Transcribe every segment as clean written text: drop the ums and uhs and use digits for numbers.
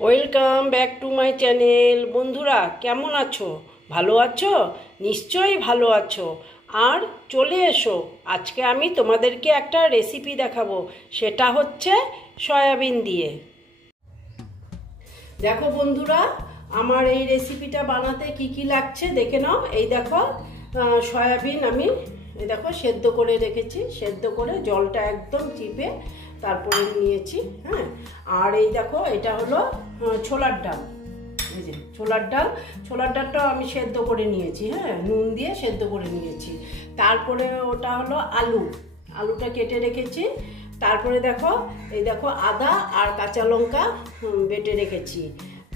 Welcome back to my channel. বন্ধুরা কেমন আছো? ভালো আছো? নিশ্চয়ই ভালো আছো। আর চলে এসো, আজকে আমি তোমাদেরকে একটা রেসিপি দেখাবো, সেটা হচ্ছে সয়াবিন দিয়ে। দেখো বন্ধুরা, আমার এই রেসিপিটা বানাতে কি কি লাগছে দেখে নাও। এই দেখো সয়াবিন আমি এই দেখো সেদ্ধ করে রেখেছি, সেদ্ধ করে জলটা একদম চিপে তারপরে নিয়েছি। হ্যাঁ, আর এই দেখো এটা হলো ছোলার ডাল। এই যে ছোলার ডালটাও আমি সেদ্ধ করে নিয়েছি। হ্যাঁ, নুন দিয়ে সেদ্ধ করে নিয়েছি। তারপরে ওটা হলো আলুটা কেটে রেখেছি। তারপরে দেখো এই দেখো আদা আর কাঁচা লঙ্কা বেটে রেখেছি।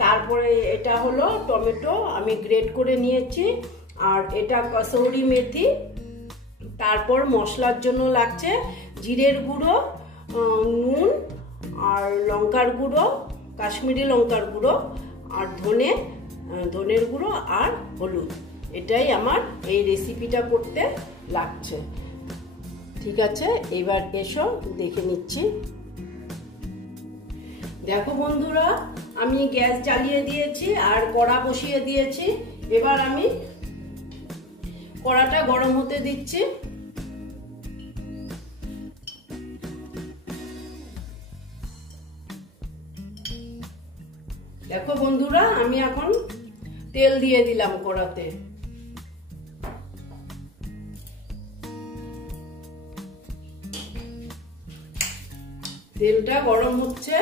তারপরে এটা হলো টমেটো আমি গ্রেট করে নিয়েছি। আর এটা কসৌরি মেথি। তারপর মশলার জন্য লাগছে জিরের গুঁড়ো, নুন আর লঙ্কার গুঁড়ো, কাশ্মীরি লঙ্কার গুঁড়ো আর ধনের গুঁড়ো আর হলুদ। এটাই আমার এই রেসিপিটা করতে লাগছে। ঠিক আছে, এবার এসো দেখে নিচ্ছি। দেখো বন্ধুরা, আমি গ্যাস জ্বালিয়ে দিয়েছি আর কড়া বসিয়ে দিয়েছি। এবার আমি কড়াটা গরম হতে দিচ্ছি। দেখো বন্ধুরা, আমি এখন তেল দিয়ে দিলাম কড়াতে। তেলটা গরম হচ্ছে।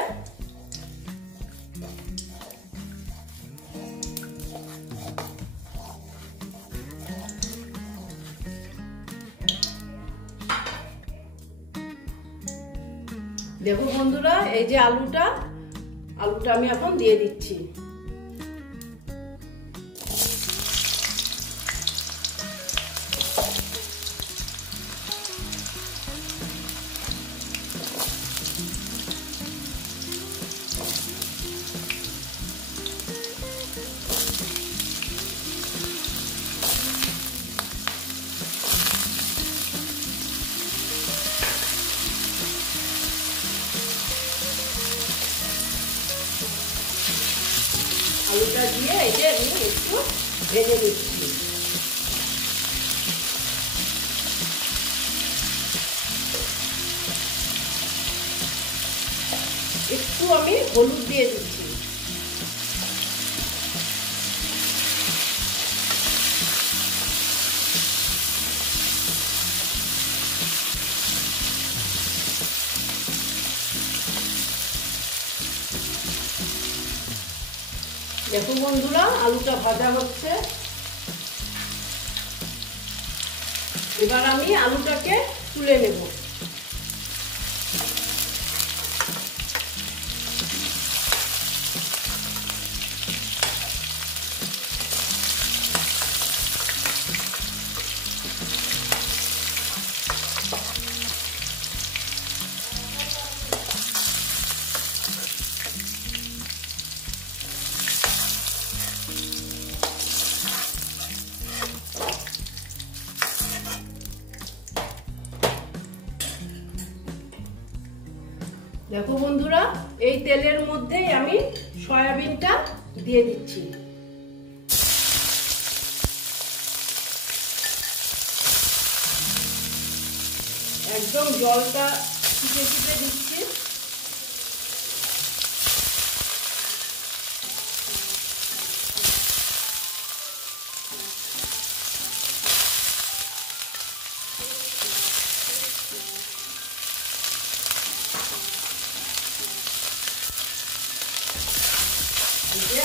দেখো বন্ধুরা, এই যে আলুটা আমি এখন দিয়ে দিচ্ছি। আলুটা দিয়ে এই যে আমি একটু ভেজে নিচ্ছি। একটু আমি হলুদ দিয়ে দিচ্ছি। দেখো বন্ধুরা, আলুটা ভাজা হচ্ছে। এবার আমি আলুটাকে তুলে নেব। দেখো বন্ধুরা, এই তেলের মধ্যেই আমি সয়াবিনটা দিয়ে দিচ্ছি। একদম জলটা চিপে চিপে দিচ্ছি।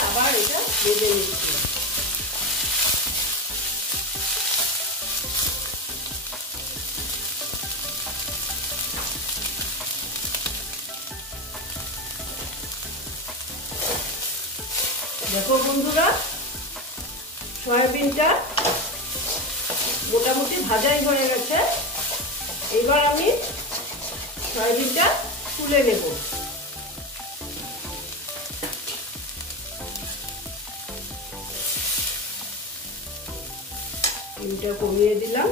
আবার এটা ভেজে নিচ্ছি। দেখো বন্ধুরা, সয়াবিনটা মোটামুটি ভাজাই হয়ে গেছে। এবার আমি সয়াবিনটা তুলে নেব। ফ্লেমটা কমিয়ে দিলাম।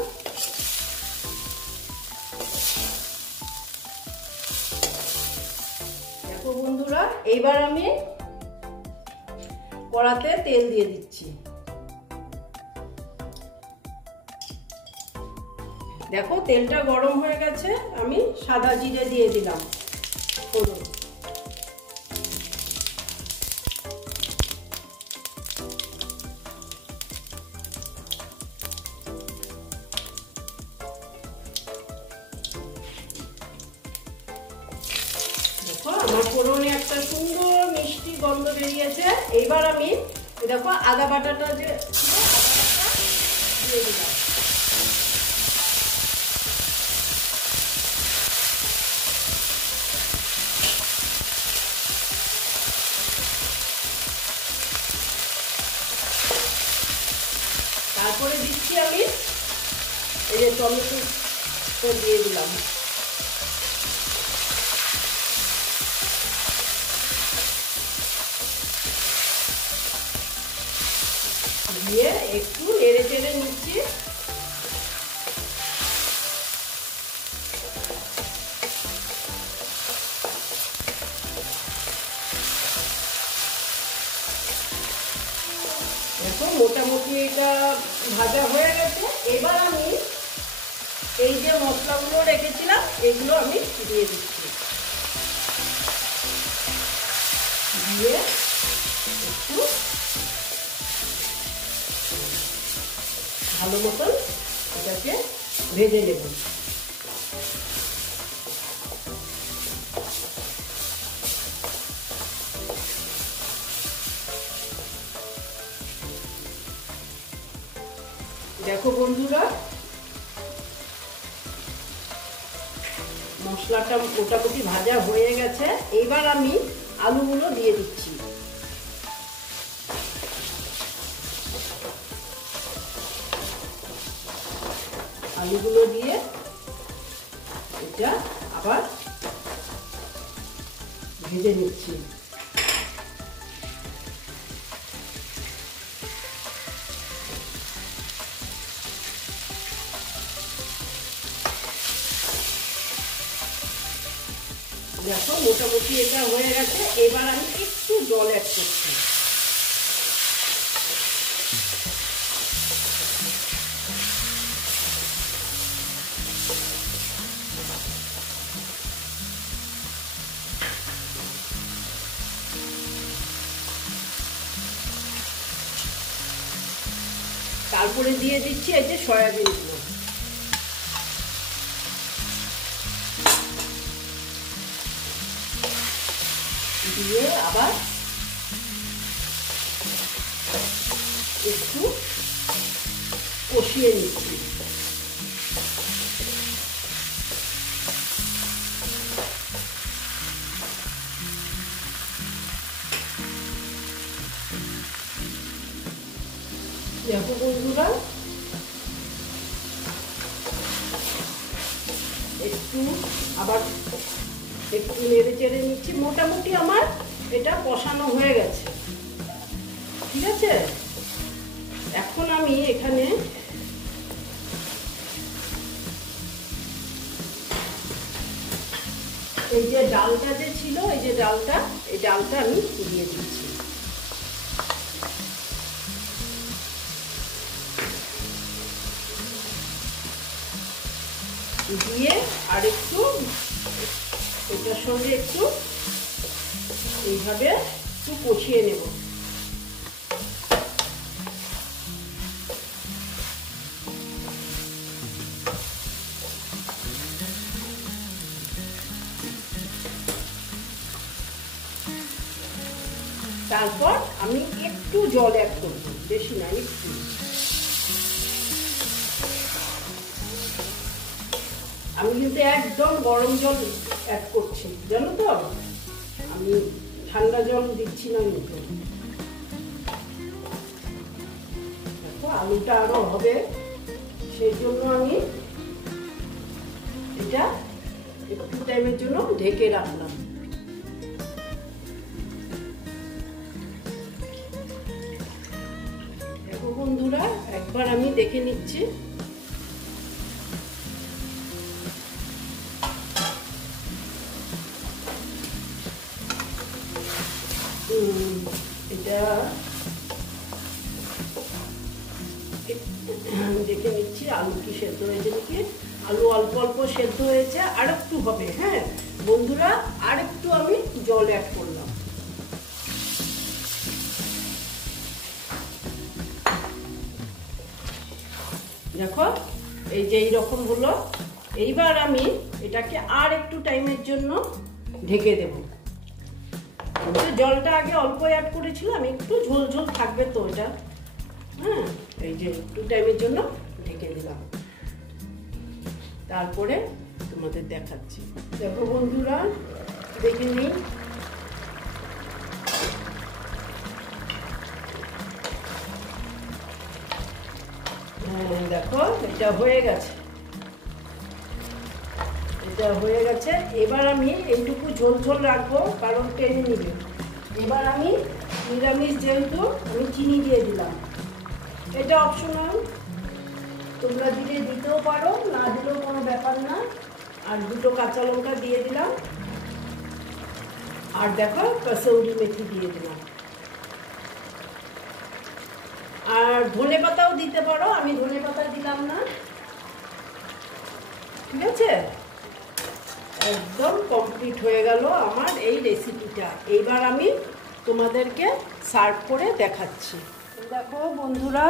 দেখো বন্ধুরা, এইবার আমি কড়াতে তেল দিয়ে দিচ্ছি। দেখো তেলটা গরম হয়ে গেছে, আমি সাদা জিরে দিয়ে দিলাম। ফোড়ন দেখো আমার ফোড়নে একটা সুন্দর মিষ্টি গন্ধ বেরিয়েছে। এইবার আমি দেখো আদা বাটাটা যে ছিল আদা বাটা দিয়ে দিলাম। তারপরে দিচ্ছি আমি এই যে টমেটো দিয়ে দিলাম। দিয়ে একটু নেড়ে চেড়ে নিচ্ছি। দেখো মোটামুটি এটা ভাজা হয়ে গেছে। এবার আমি এই যে মশলাগুলো রেখেছিলাম এগুলো আমি দিয়ে দিচ্ছি। দিয়ে একটু ভালো মতন এটাকে ভেজে নেব। দেখো বন্ধুরা মশলাটা মোটামুটি ভাজা হয়ে গেছে। এবার আমি আলুগুলো দিয়ে দিচ্ছি। আলুগুলো দিয়ে এটা আবার ভেজে নিচ্ছি। দেখো মোটামুটি এটা হয়ে গেছে। এবার আমি একটু জল অ্যাড করছি। তারপরে দিয়ে দিচ্ছি এই যে সয়াবিনগুলো। দিয়ে আবার একটু কষিয়ে নিচ্ছি। দেখো বন্ধুরা একটু আবার একটু নেড়ে চেড়ে নিচ্ছি। মোটামুটি আমার এটা কষানো হয়ে গেছে, ঠিক আছে। এখন আমি এখানে এই যে ডালটা যে ছিল এই যে ডালটা আমি দিয়ে দিচ্ছি। দিয়ে আর একটু এটার সঙ্গে একটু এইভাবে একটু কষিয়ে নেব। তারপর আমি একটু জল অ্যাড করব, বেশি না একটু। আমি কিন্তু একদম গরম জল অ্যাড করছি, জানো তো, আমি ঠান্ডা জল দিচ্ছি না কিন্তু। দেখো আলুটা আরো হবে, সেই জন্য আমি এটা একটু টাইমের জন্য ঢেকে রাখলাম। দেখো বন্ধুরা একবার আমি দেখে নিচ্ছি। এটা আলু কি সেদ্ধ হয়েছে নাকি। আলু অল্প অল্প সেদ্ধ হয়েছে, আর একটু হবে। হ্যাঁ বন্ধুরা, আর একটু আমি জল অ্যাড করলাম। দেখো এই যে এইরকম হলো। এইবার আমি এটাকে আর একটু টাইমের জন্য ঢেকে দেব। জলটা আগে অল্প অ্যাড করেছিলাম, একটু ঝোল ঝোল থাকবে তো এটা। হ্যাঁ এই যে একটু টাইমের জন্য ঢেকে দিলাম, তারপরে তোমাদের দেখাচ্ছি। দেখো বন্ধুরা, দেখে নিই। দেখো এটা হয়ে গেছে, এটা হয়ে গেছে। এবার আমি এইটুকু ঝোল ঝোল রাখবো, কারণ টেনে নিবে। এবার আমি নিরামিষ যেহেতু আমি চিনি দিয়ে দিলাম, এটা অপশনাল, তোমরা দিলে দিতেও পারো, না দিলেও কোনো ব্যাপার না। আর দুটো কাঁচা লঙ্কা দিয়ে দিলাম, আর দেখো কসৌরি মেথি দিয়ে দিলাম, আর ধনে পাতাও দিতে পারো, আমি ধনে পাতা দিলাম না। ঠিক আছে, একদম কমপ্লিট হয়ে গেল আমার এই রেসিপিটা। এইবার আমি তোমাদেরকে সার্ভ করে দেখাচ্ছি। দেখো বন্ধুরা,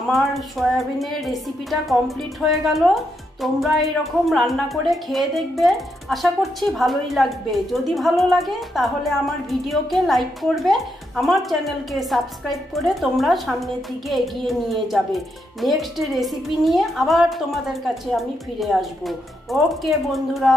আমার সয়াবিনের রেসিপিটা কমপ্লিট হয়ে গেল। তোমরা এরকম রান্না করে খেয়ে দেখবে, আশা করছি ভালোই লাগবে। যদি ভালো লাগে তাহলে আমার ভিডিওকে লাইক করবে, আমার চ্যানেলকে সাবস্ক্রাইব করে তোমরা সামনের দিকে এগিয়ে নিয়ে যাবে। নেক্সট রেসিপি নিয়ে আবার তোমাদের কাছে আমি ফিরে আসব। ওকে বন্ধুরা।